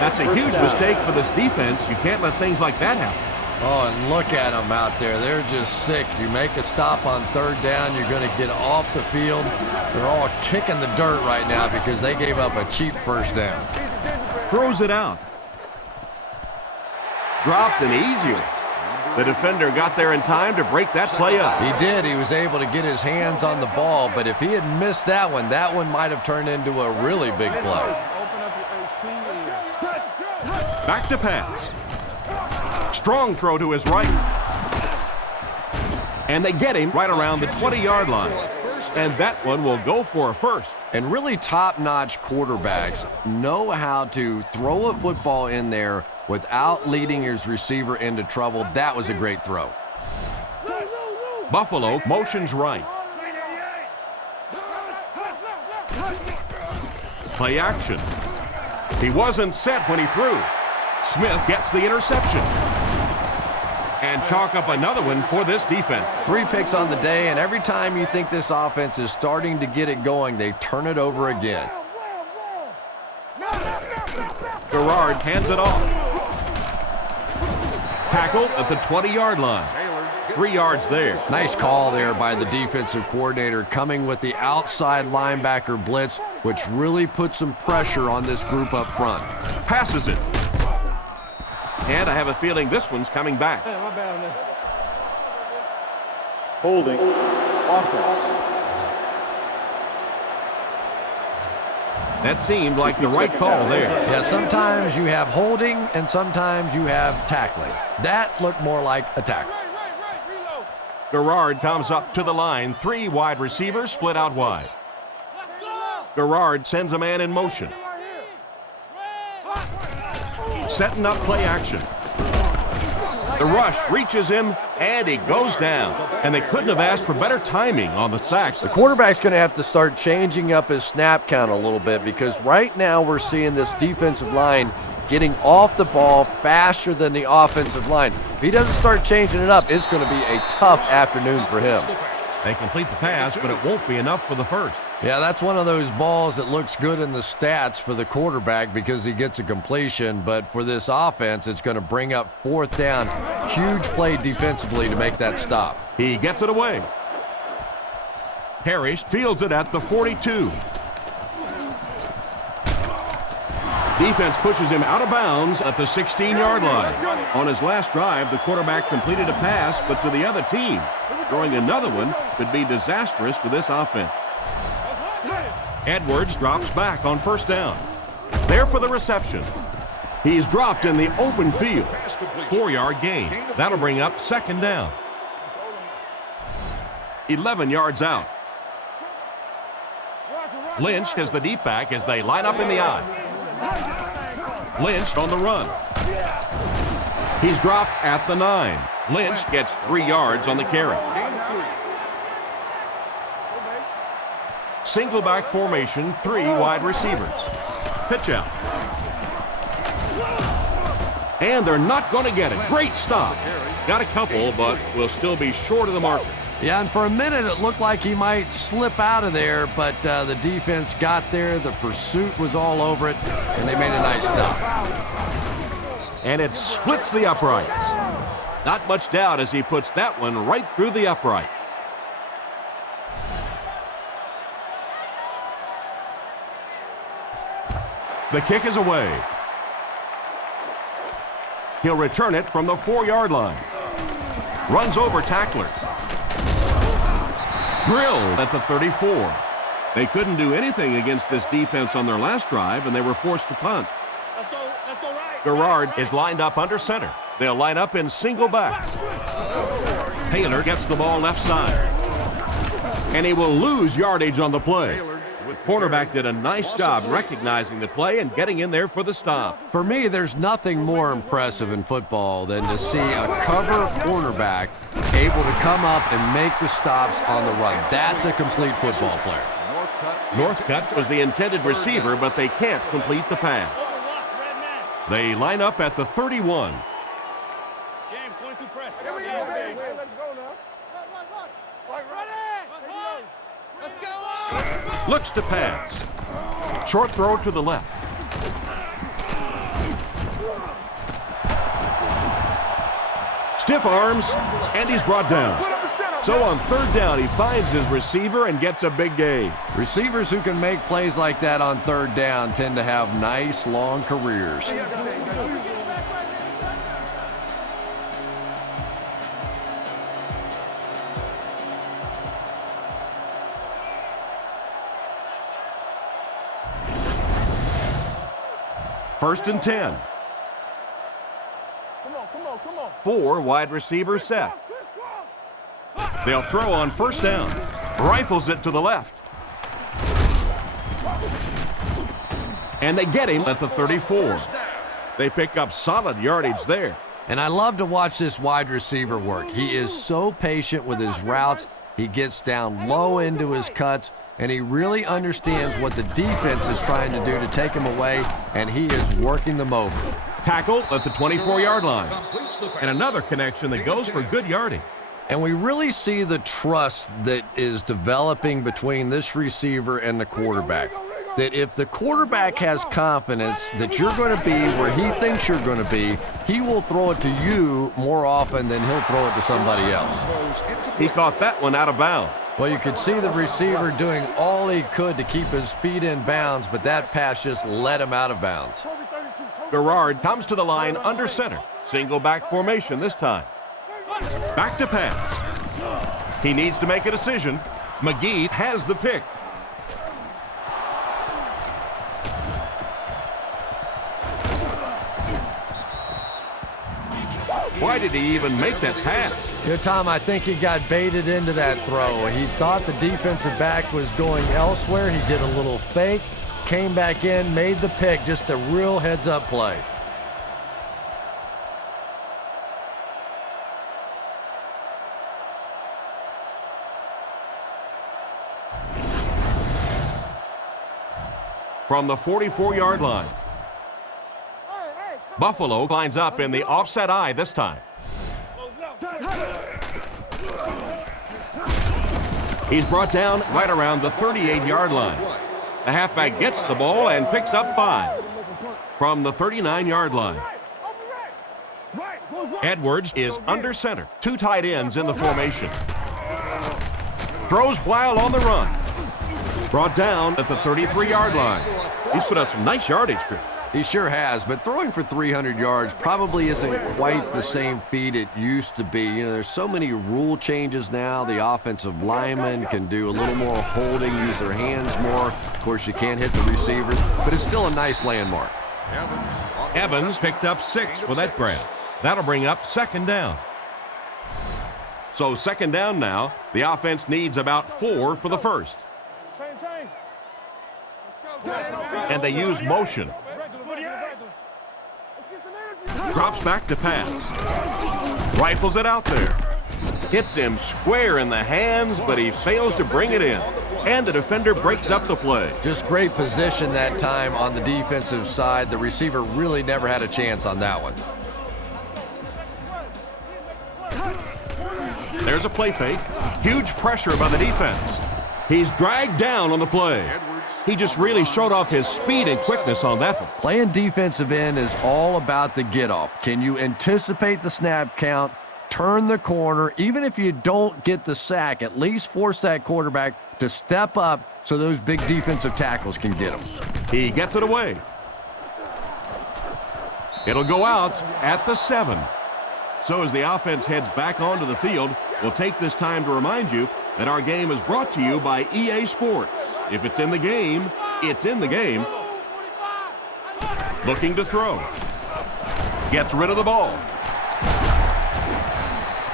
That's a huge mistake for this defense. You can't let things like that happen. Oh, and look at them out there. They're just sick. You make a stop on 3rd down, you're going to get off the field. They're all kicking the dirt right now because they gave up a cheap 1st down. Throws it out. Dropped an easy one. The defender got there in time to break that play up. He did. He was able to get his hands on the ball, but if he had missed that one might have turned into a really big play. Back to pass. Strong throw to his right. And they get him right around the 20-yard line. And that one will go for a 1st. And really top-notch quarterbacks know how to throw a football in there without leading his receiver into trouble. That was a great throw. Buffalo motions right. Play action. He wasn't set when he threw. Smith gets the interception. And chalk up another one for this defense. 3 picks on the day, and every time you think this offense is starting to get it going, they turn it over again. Gerard hands it off. Tackled at the 20-yard line. 3 yards there. Nice call there by the defensive coordinator, coming with the outside linebacker blitz, which really put some pressure on this group up front. Passes it. And I have a feeling this one's coming back. Holding. Offense. That seemed like the right call there. Yeah, sometimes you have holding and sometimes you have tackling. That looked more like a tackle. Gerard comes up to the line. 3 wide receivers split out wide. Gerard sends a man in motion. Setting up play action. The rush reaches him, and he goes down. And they couldn't have asked for better timing on the sack. The quarterback's going to have to start changing up his snap count a little bit, because right now we're seeing this defensive line getting off the ball faster than the offensive line. If he doesn't start changing it up, it's going to be a tough afternoon for him. They complete the pass, but it won't be enough for the first. Yeah, that's one of those balls that looks good in the stats for the quarterback because he gets a completion, but for this offense, it's going to bring up 4th down. Huge play defensively to make that stop. He gets it away. Harris fields it at the 42. Defense pushes him out of bounds at the 16-yard line. On his last drive, the quarterback completed a pass, but to the other team. Throwing another one could be disastrous to this offense. Edwards drops back on 1st down. There for the reception. He's dropped in the open field. 4-yard gain. That'll bring up 2nd down. 11 yards out. Lynch has the deep back as they line up in the I. Lynch on the run. He's dropped at the 9. Lynch gets 3 yards on the carry. Single back formation, 3 wide receivers. Pitch out. And they're not going to get it. Great stop. Got a couple, but will still be short of the marker. Yeah, and for a minute it looked like he might slip out of there, but the defense got there. The pursuit was all over it, and they made a nice stop. And it splits the uprights. Not much doubt as he puts that one right through the uprights. The kick is away. He'll return it from the 4-yard line. Runs over tacklers. Drilled at the 34. They couldn't do anything against this defense on their last drive, and they were forced to punt. Let's go right. Gerard is lined up under center. They'll line up in single back. Taylor gets the ball left side. And he will lose yardage on the play. The quarterback did a nice job recognizing the play and getting in there for the stop. For me, there's nothing more impressive in football than to see a cover quarterback able to come up and make the stops on the run. That's a complete football player. Northcutt was the intended receiver, but they can't complete the pass. They line up at the 31. James, 22 press. Here we go, baby. Let's go now. Let's go. Looks to pass. Short throw to the left. Stiff arms, and he's brought down. So on 3rd down, he finds his receiver and gets a big gain. Receivers who can make plays like that on 3rd down tend to have nice, long careers. First and 10. Come on. 4 wide receivers set. They'll throw on 1st down. Rifles it to the left. And they get him at the 34. They pick up solid yardage there. And I love to watch this wide receiver work. He is so patient with his routes. He gets down low into his cuts, and he really understands what the defense is trying to do to take him away, and he is working them over. Tackle at the 24-yard line. And another connection that goes for good yardage. And we really see the trust that is developing between this receiver and the quarterback. that if the quarterback has confidence that you're going to be where he thinks you're going to be, he will throw it to you more often than he'll throw it to somebody else. He caught that one out of bounds. Well, you could see the receiver doing all he could to keep his feet in bounds, but that pass just let him out of bounds. Garrard comes to the line under center. Single back formation this time. Back to pass. He needs to make a decision. McGee has the pick. Why did he even make that pass? You know, Tom, I think he got baited into that throw. He thought the defensive back was going elsewhere. He did a little fake, came back in, made the pick, just a real heads-up play. From the 44-yard line. Buffalo lines up in the offset eye this time. He's brought down right around the 38-yard line. The halfback gets the ball and picks up 5. From the 39-yard line. Edwards is under center. 2 tight ends in the formation. Throws while on the run. Brought down at the 33-yard line. He's put up some nice yardage, Chris. He sure has, but throwing for 300 yards probably isn't quite the same feat it used to be. You know, there's so many rule changes now. The offensive linemen can do a little more holding, use their hands more. Of course, you can't hit the receivers, but it's still a nice landmark. Evans picked up 6 with that grab. That'll bring up 2nd down. So 2nd down now. The offense needs about 4 for the first. And they use motion. Drops back to pass. Rifles it out there. Hits him square in the hands, but he fails to bring it in. And the defender breaks up the play. Just great position that time on the defensive side. The receiver really never had a chance on that one. There's a play fake. Huge pressure by the defense. He's dragged down on the play. He just really showed off his speed and quickness on that one. Playing defensive end is all about the get-off. Can you anticipate the snap count, turn the corner, even if you don't get the sack, at least force that quarterback to step up so those big defensive tackles can get him. He gets it away. It'll go out at the 7. So as the offense heads back onto the field, we'll take this time to remind you that our game is brought to you by EA Sports. If it's in the game, it's in the game. Looking to throw. Gets rid of the ball.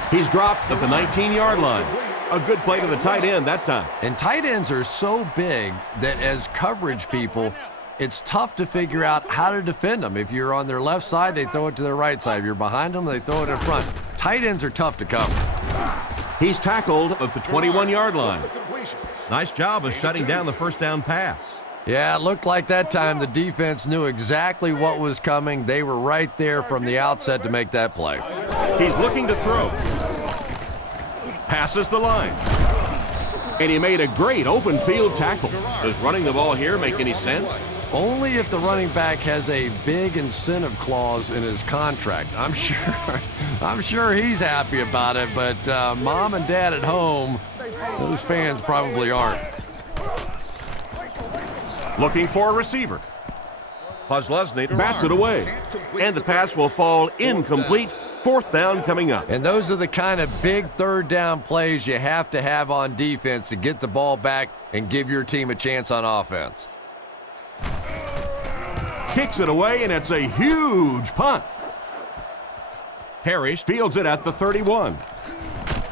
He's dropped at the 19-yard line. A good play to the tight end that time. And tight ends are so big that as coverage people, it's tough to figure out how to defend them. If you're on their left side, they throw it to their right side. If you're behind them, they throw it in front. Tight ends are tough to cover. He's tackled at the 21-yard line. Nice job of shutting down the first down pass. Yeah, it looked like that time the defense knew exactly what was coming. They were right there from the outset to make that play. He's looking to throw. Passes the line. And he made a great open field tackle. Does running the ball here make any sense? Only if the running back has a big incentive clause in his contract. I'm sure he's happy about it, but mom and dad at home, those fans probably aren't. Looking for a receiver. Bats it away. And the pass will fall incomplete. 4th down coming up. And those are the kind of big 3rd down plays you have to have on defense to get the ball back and give your team a chance on offense. Kicks it away, and it's a huge punt. Harris fields it at the 31.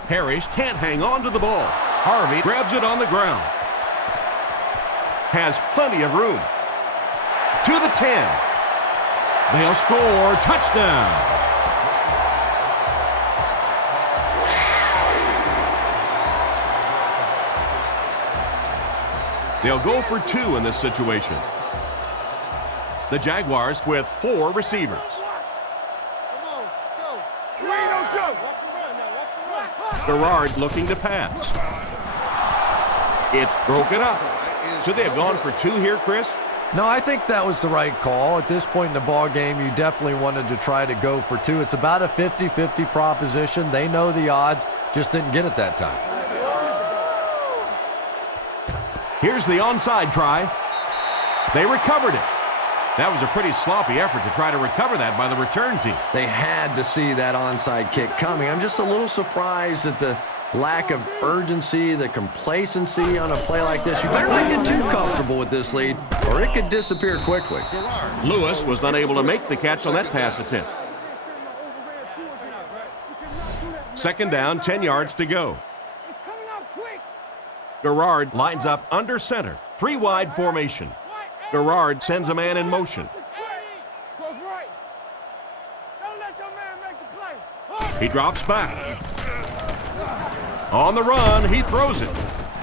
Harris can't hang on to the ball. Harvey grabs it on the ground. Has plenty of room. To the 10. They'll score. Touchdown. They'll go for 2 in this situation. The Jaguars with 4 receivers. Garrard looking to pass. It's broken up. Should they have gone for 2 here, Chris? No, I think that was the right call. At this point in the ball game, you definitely wanted to try to go for 2. It's about a 50-50 proposition. They know the odds, just didn't get it that time. Here's the onside try. They recovered it. That was a pretty sloppy effort to try to recover that by the return team. They had to see that onside kick coming. I'm just a little surprised at the lack of urgency, the complacency on a play like this. You better not get too comfortable with this lead, or it could disappear quickly. Lewis was unable to make the catch on that pass attempt. 2nd down, 10 yards to go. Garrard lines up under center. 3 wide formation. Garrard sends a man in motion. He drops back. On the run, he throws it.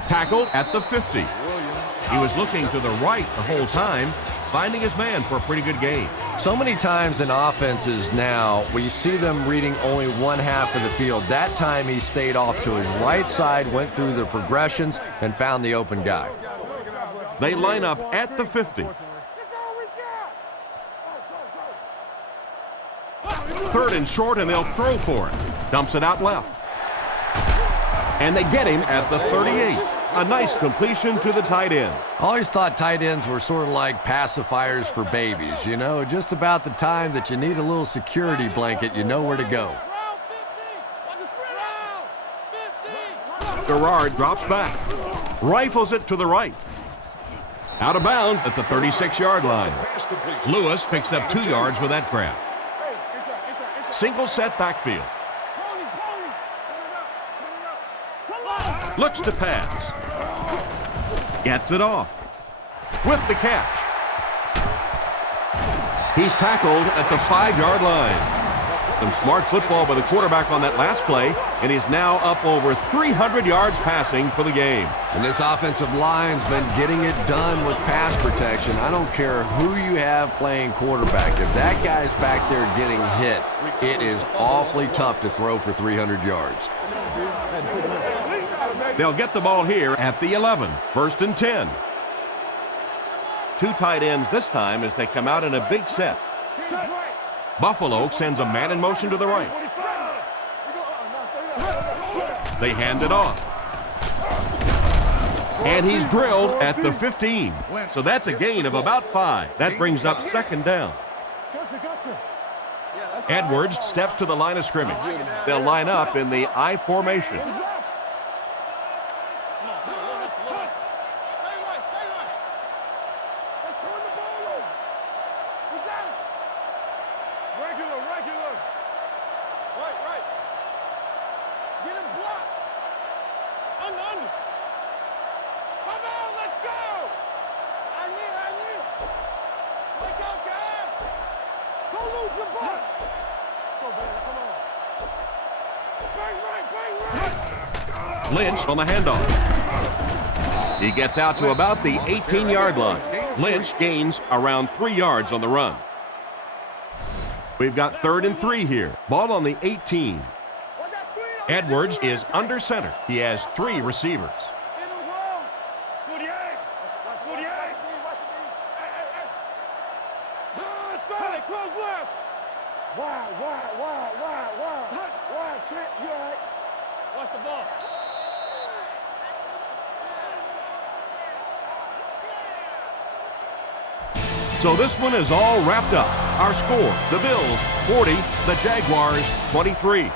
Tackled at the 50. He was looking to the right the whole time, finding his man for a pretty good gain. So many times in offenses now, we see them reading only one half of the field. That time he stayed off to his right side, went through the progressions, and found the open guy. They line up at the 50. 3rd and short, and they'll throw for it. Dumps it out left. And they get him at the 38. A nice completion to the tight end. I always thought tight ends were sort of like pacifiers for babies, you know, just about the time that you need a little security blanket, you know where to go. Garrard drops back, rifles it to the right. Out of bounds at the 36-yard line. Lewis picks up 2 yards with that grab. Single set backfield. Looks to pass. Gets it off. With the catch. He's tackled at the 5-yard line. Some smart football by the quarterback on that last play, and he's now up over 300 yards passing for the game. And this offensive line's been getting it done with pass protection. I don't care who you have playing quarterback. If that guy's back there getting hit, it is awfully tough to throw for 300 yards. They'll get the ball here at the 11. 1st and 10. 2 tight ends this time as they come out in a big set. Buffalo sends a man in motion to the right. They hand it off. And he's drilled at the 15. So that's a gain of about 5. That brings up 2nd down. Edwards steps to the line of scrimmage. They'll line up in the I formation. Lynch on the handoff. He gets out to about the 18-yard line. Lynch gains around 3 yards on the run. We've got 3rd and 3 here. Ball on the 18. Edwards is under center. He has 3 receivers. Watch the ball. So this one is all wrapped up. Our score, the Bills 40, the Jaguars 23.